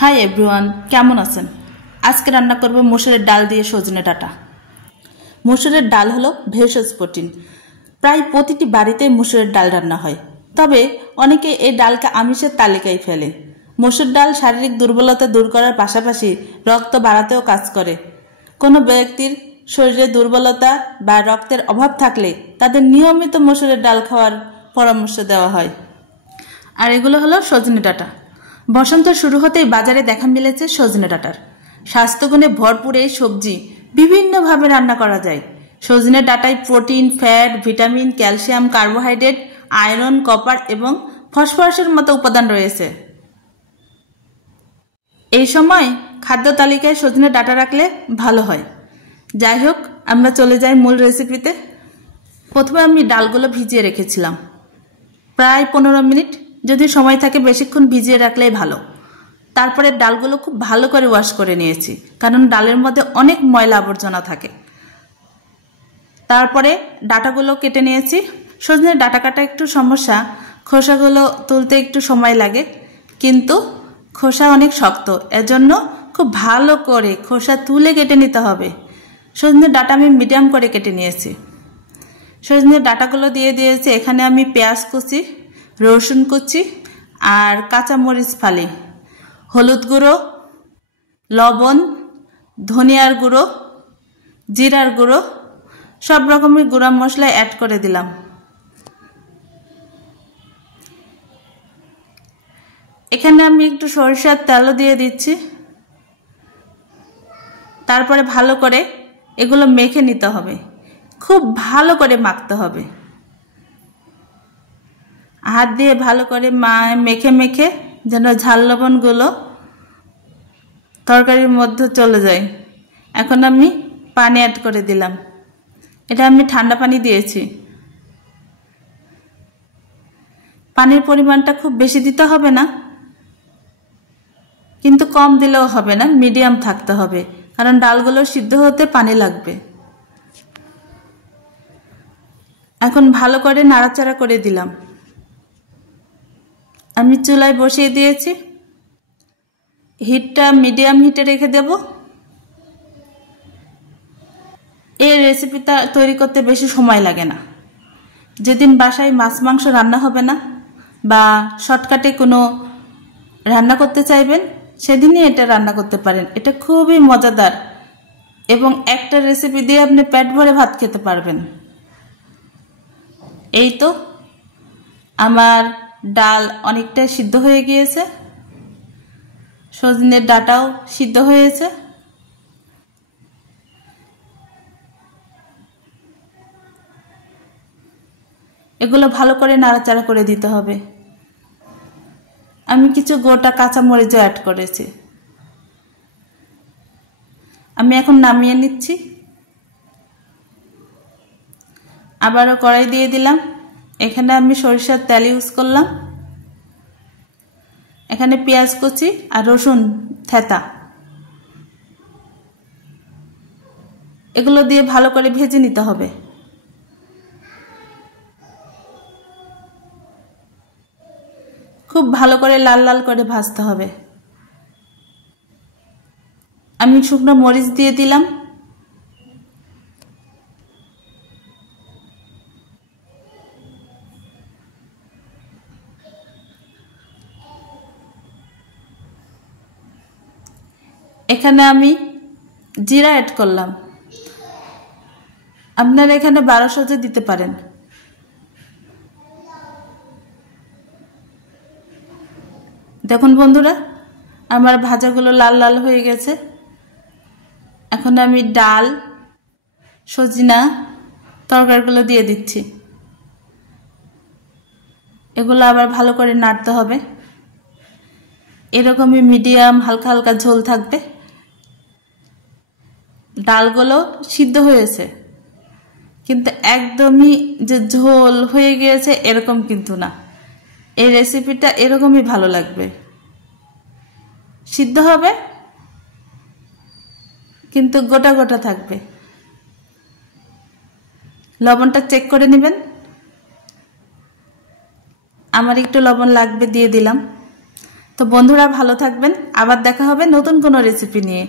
Hi everyone, কেমন আছেন? আজকে রান্না করব মসুরের ডাল দিয়ে সজনে ডাঁটা। মসুরের ডাল হলো ভেষজ প্রোটিন। প্রায় প্রতিটি বাড়িতেই মসুরের ডাল রান্না হয়, তবে অনেকে এই ডালকে আমিষের তালিকায় ফেলে। মসুর ডাল শারীরিক দুর্বলতা দূর করার পাশাপাশি রক্ত বাড়াতেও কাজ করে। কোনো ব্যক্তির শরীরে দুর্বলতা বা রক্তের অভাব থাকলে তাদের নিয়মিত মসুরের ডাল খাওয়ার পরামর্শ দেওয়া হয়। আর এগুলো হলো সজনে ডাঁটা। বসন্ত শুরু হতেই বাজারে দেখা মিলেছে সজনে ডাঁটার। স্বাস্থ্যগুণে ভরপুর এই সবজি বিভিন্নভাবে রান্না করা যায়। সজনে ডাঁটায় protein, fat, vitamin, calcium, carbohydrate, iron, copper এবং ফসফরাসের মতো উপাদান রয়েছে। এই সময় খাদ্য তালিকায় সজনে ডাঁটা রাখলে ভালো হয়। যাই হোক, আমরা চলে যাই মূল রেসিপিতে। প্রথমে আমি ডালগুলো ভিজিয়ে রেখেছিলাম প্রায় 15 মিনিট। যদি সময় থাকে বেশিক্ষণ ভিজিয়ে রাখলেই ভালো। তারপরে ডালগুলো খুব ভালো করে ওয়াশ করে নিয়েছি, কারণ ডালের মধ্যে অনেক ময়লা আবর্জনা থাকে। তারপরে ডাঁটাগুলো কেটে নিয়েছি। সজনে ডাঁটা কাটা একটু সমস্যা, খোসাগুলো তুলতে একটু সময় লাগে, কিন্তু খোসা অনেক শক্ত, এজন্য খুব ভালো করে খোসা তুলে কেটে নিতে হবে। সজনে ডাঁটা আমি মিডিয়াম করে কেটে নিয়েছি। সজনে ডাঁটাগুলো দিয়ে দিয়েছি এখানে আমি পেঁয়াজ কুচি, রসুন কুচি আর কাঁচামরিচ ফালি, হলুদ গুঁড়ো, লবণ, ধনিয়ার গুঁড়ো, জিরার গুঁড়ো, সব রকমের গুঁড়া মশলা অ্যাড করে দিলাম। এখানে আমি একটু সরিষার তেলও দিয়ে দিচ্ছি। তারপরে ভালো করে এগুলো মেখে নিতে হবে, খুব ভালো করে মাখতে হবে। হাত দিয়ে ভালো করে মেখে মেখে যেন ঝাল লবণগুলো তরকারির মধ্যে চলে যায়। এখন আমি পানি অ্যাড করে দিলাম। এটা আমি ঠান্ডা পানি দিয়েছি। পানির পরিমাণটা খুব বেশি দিতে হবে না, কিন্তু কম দিলেও হবে না, মিডিয়াম থাকতে হবে, কারণ ডালগুলো সিদ্ধ হতে পানি লাগবে। এখন ভালো করে নাড়াচাড়া করে দিলাম। আমি চুলায় বসিয়ে দিয়েছি, হিটটা মিডিয়াম হিটে রেখে দেব। এই রেসিপিটা তৈরি করতে বেশি সময় লাগে না। যেদিন বাসায় মাছ মাংস রান্না হবে না বা শর্টকাটে কোনো রান্না করতে চাইবেন, সেদিনই এটা রান্না করতে পারেন। এটা খুবই মজাদার এবং একটা রেসিপি দিয়ে আপনি পেট ভরে ভাত খেতে পারবেন। এই তো আমার ডাল অনেকটা সিদ্ধ হয়ে গিয়েছে, সজনের ডাঁটাও সিদ্ধ হয়েছে। এগুলো ভালো করে নাড়াচাড়া করে দিতে হবে। আমি কিছু গোটা কাঁচামরিচও অ্যাড করেছি। আমি এখন নামিয়ে নিচ্ছি। আবারও কড়াই দিয়ে দিলাম। এখানে আমি সরিষার তেল ইউজ করলাম। এখানে পেঁয়াজ কুচি আর রসুন থেতা, এগুলো দিয়ে ভালো করে ভেজে নিতে হবে। খুব ভালো করে লাল লাল করে ভাজতে হবে। আমি শুকনো মরিচ দিয়ে দিলাম। এখানে আমি জিরা অ্যাড করলাম। আপনারা এখানে 1200 দিতে পারেন। দেখুন বন্ধুরা, আমার ভাজাগুলো লাল লাল হয়ে গেছে। এখন আমি ডাল, সজনা তরকারিগুলো দিয়ে দিচ্ছি। এগুলো আবার ভালো করে নাড়তে হবে। এরকমই মিডিয়াম হালকা হালকা ঝোল থাকবে। ডালগুলো সিদ্ধ হয়েছে, কিন্তু একদমই যে ঝোল হয়ে গিয়েছে এরকম কিন্তু না। এই রেসিপিটা এরকমই ভালো লাগবে। সিদ্ধ হবে কিন্তু গোটা গোটা থাকবে। লবণটা চেক করে নেবেন। আমার একটু লবণ লাগবে, দিয়ে দিলাম। তো বন্ধুরা ভালো থাকবেন, আবার দেখা হবে নতুন কোনো রেসিপি নিয়ে।